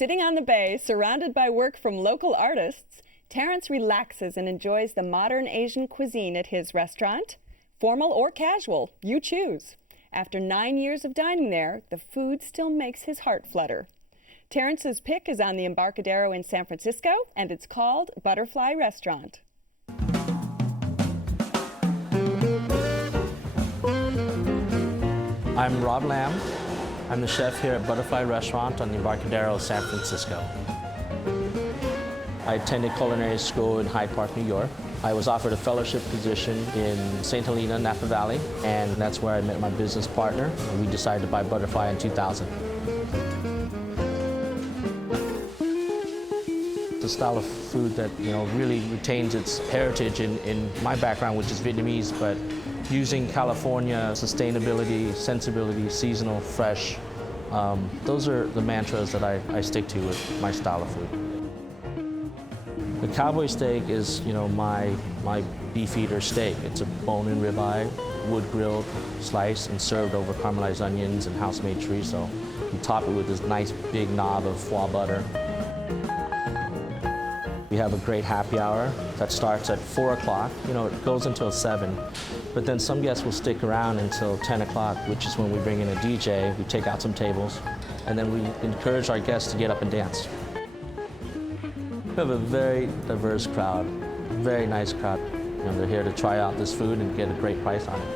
Sitting on the bay, surrounded by work from local artists, Terrence relaxes and enjoys the modern Asian cuisine at his restaurant. Formal or casual, you choose. After 9 years of dining there, the food still makes his heart flutter. Terrence's pick is on the Embarcadero in San Francisco, and it's called Butterfly Restaurant. I'm Rob Lamb. I'm the chef here at Butterfly Restaurant on the Embarcadero, San Francisco. I attended culinary school in Hyde Park, New York. I was offered a fellowship position in St. Helena, Napa Valley, and that's where I met my business partner. And we decided to buy Butterfly in 2000. It's a style of food that, really retains its heritage in my background, which is Vietnamese, but using California sustainability, sensibility, seasonal, fresh. Those are the mantras that I stick to with my style of food. The cowboy steak is, my beef eater steak. It's a bone-in ribeye, wood-grilled, sliced, and served over caramelized onions and house-made chorizo. You top it with this nice big knob of foie butter. We have a great happy hour that starts at 4 o'clock. It goes until 7. But then some guests will stick around until 10 o'clock, which is when we bring in a DJ. We take out some tables, and then we encourage our guests to get up and dance. We have a very diverse crowd, very nice crowd. They're here to try out this food and get a great price on it.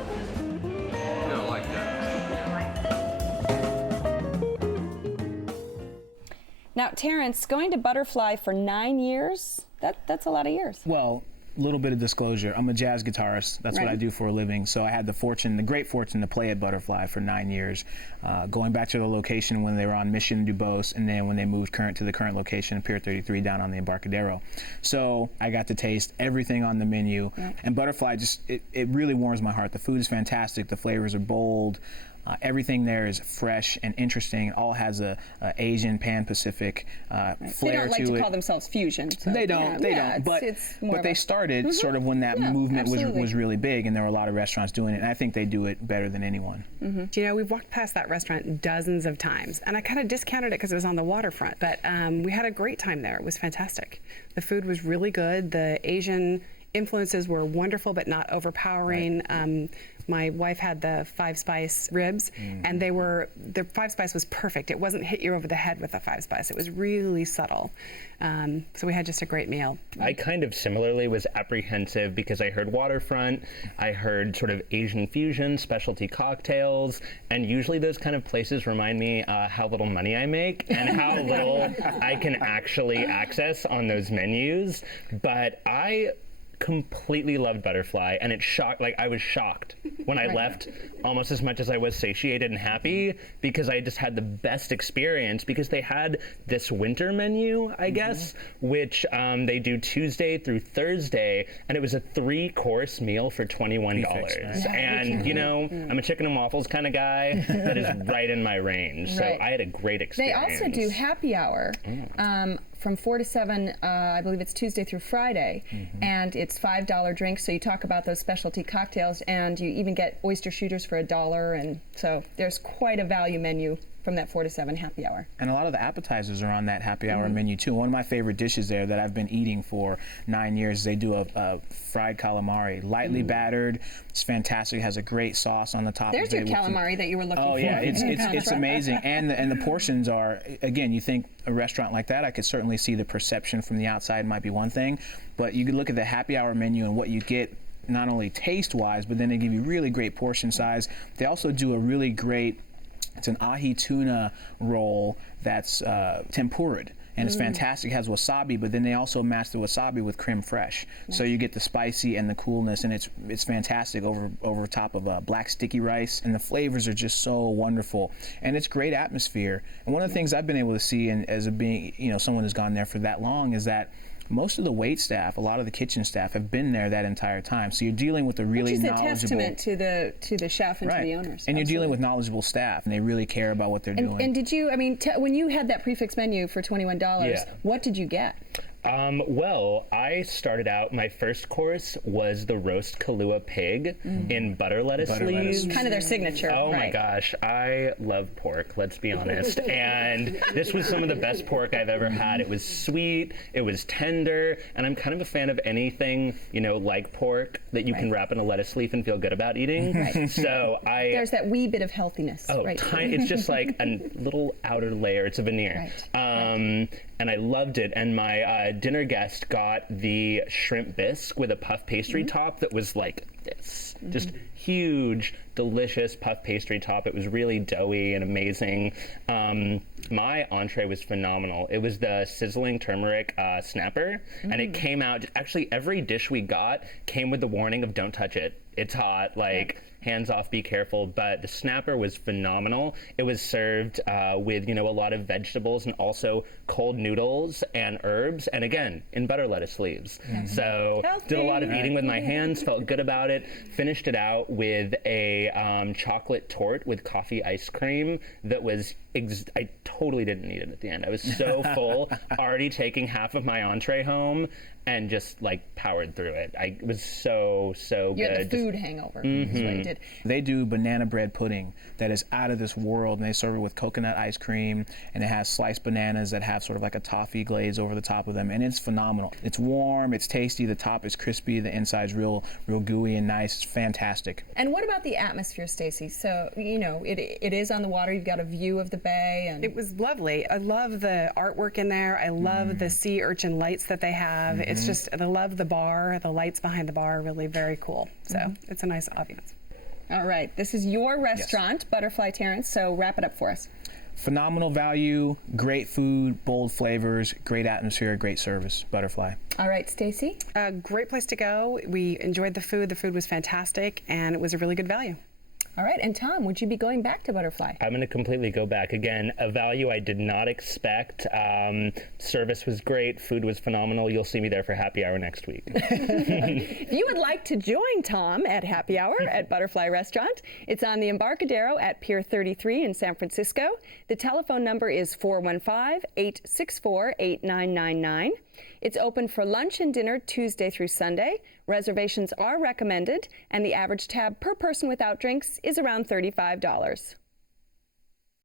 Now, Terrence, going to Butterfly for 9 years, that's a lot of years. Well, a little bit of disclosure. I'm a jazz guitarist. That's what I do for a living. So I had the great fortune to play at Butterfly for 9 years, going back to the location when they were on Mission Dubose, and then when they moved to the current location, Pier 33, down on the Embarcadero. So I got to taste everything on the menu. Yeah. And Butterfly, it really warms my heart. The food is fantastic. The flavors are bold. Everything there is fresh and interesting. It all has a Asian, Pan-Pacific flair to it. They don't like to call themselves fusion. So, they don't. But they started sort of when that movement was really big, and there were a lot of restaurants doing it. And I think they do it better than anyone. We've walked past that restaurant dozens of times, and I kind of discounted it because it was on the waterfront. But we had a great time there. It was fantastic. The food was really good. The Asian influences were wonderful, but not overpowering. Right. My wife had the 5-spice ribs, and the 5-spice was perfect. It wasn't hit you over the head with the 5-spice. It was really subtle. So we had just a great meal. I kind of similarly was apprehensive because I heard waterfront, I heard sort of Asian fusion, specialty cocktails, and usually those kind of places remind me how little money I make and how little I can actually access on those menus. But I completely loved Butterfly, and I was shocked when I left, almost as much as I was satiated and happy, because I just had the best experience, because they had this winter menu, I guess, which they do Tuesday through Thursday, and it was a 3-course meal for $21. And I'm a chicken and waffles kind of guy. That is right in my range. So I had a great experience. They also do happy hour from 4 to 7, I believe it's Tuesday through Friday, and it's $5 drinks, so you talk about those specialty cocktails, and you even get oyster shooters for $1, and so there's quite a value menu from that 4 to 7 happy hour. And a lot of the appetizers are on that happy hour menu too. One of my favorite dishes there that I've been eating for 9 years, they do a fried calamari, lightly battered. It's fantastic. It has a great sauce on the top. There's your calamari that you were looking for. Oh yeah, it's amazing. And the portions are, again, you think a restaurant like that, I could certainly see the perception from the outside might be one thing, but you could look at the happy hour menu and what you get, not only taste-wise, but then they give you really great portion size. They also do a really great, it's an Ahi Tuna Roll that's tempura'd. And it's fantastic. It has wasabi, but then they also match the wasabi with creme fraiche. So you get the spicy and the coolness, and it's fantastic over top of black sticky rice. And the flavors are just so wonderful. And it's great atmosphere. And one of the things I've been able to see, and as being someone who's gone there for that long, is that most of the wait staff, a lot of the kitchen staff, have been there that entire time. So you're dealing with a really knowledgeable... Which is a testament to the chef and to the owners. And you're dealing with knowledgeable staff, and they really care about what they're doing. And did you, when you had that prefix menu for $21, what did you get? Well, I started out, my first course was the roast Kahlua pig in butter lettuce leaves. Kind of their signature. Oh my right. gosh, I love pork, let's be honest. And this was some of the best pork I've ever had. It was sweet, it was tender, and I'm kind of a fan of anything, you know, like pork that you can wrap in a lettuce leaf and feel good about eating. Right. So There's that wee bit of healthiness. Oh, right. it's just like a little outer layer. It's a veneer. Right. And I loved it. And my dinner guest got the shrimp bisque with a puff pastry top that was like this. Just huge, delicious puff pastry top. It was really doughy and amazing. My entree was phenomenal. It was the sizzling turmeric snapper. And it came out, actually every dish we got came with the warning of don't touch it. It's hot, like hands off, be careful. But the snapper was phenomenal. It was served with, you know, a lot of vegetables and also cold noodles and herbs. And again, in butter lettuce leaves. So did a lot of eating with my hands, felt good about it. Finished it out with a chocolate torte with coffee ice cream that was, I totally didn't need it at the end. I was so full, already taking half of my entree home and just like powered through it. It was so good. You had the food hangover. Is what you did. They do banana bread pudding that is out of this world, and they serve it with coconut ice cream, and it has sliced bananas that have sort of like a toffee glaze over the top of them, and it's phenomenal. It's warm, it's tasty, the top is crispy, the inside's real gooey and nice. It's fantastic. And what about the atmosphere, Stacy? So, you know, it is on the water. You've got a view of the bay. And It was lovely. I love the artwork in there. I love the sea urchin lights that they have. It's just, I love the bar. The lights behind the bar are really very cool. So it's a nice ambiance. All right. This is your restaurant, Butterfly Terrace. So wrap it up for us. Phenomenal value, great food, bold flavors, great atmosphere, great service. Butterfly. All right, Stacy. A great place to go. We enjoyed the food. The food was fantastic, and it was a really good value. All right, and Tom, would you be going back to Butterfly? I'm going to completely go back. Again, a value I did not expect. Service was great. Food was phenomenal. You'll see me there for happy hour next week. If you would like to join Tom at happy hour at Butterfly Restaurant, it's on the Embarcadero at Pier 33 in San Francisco. The telephone number is 415-864-8999. It's open for lunch and dinner Tuesday through Sunday. Reservations are recommended, and the average tab per person without drinks is around $35.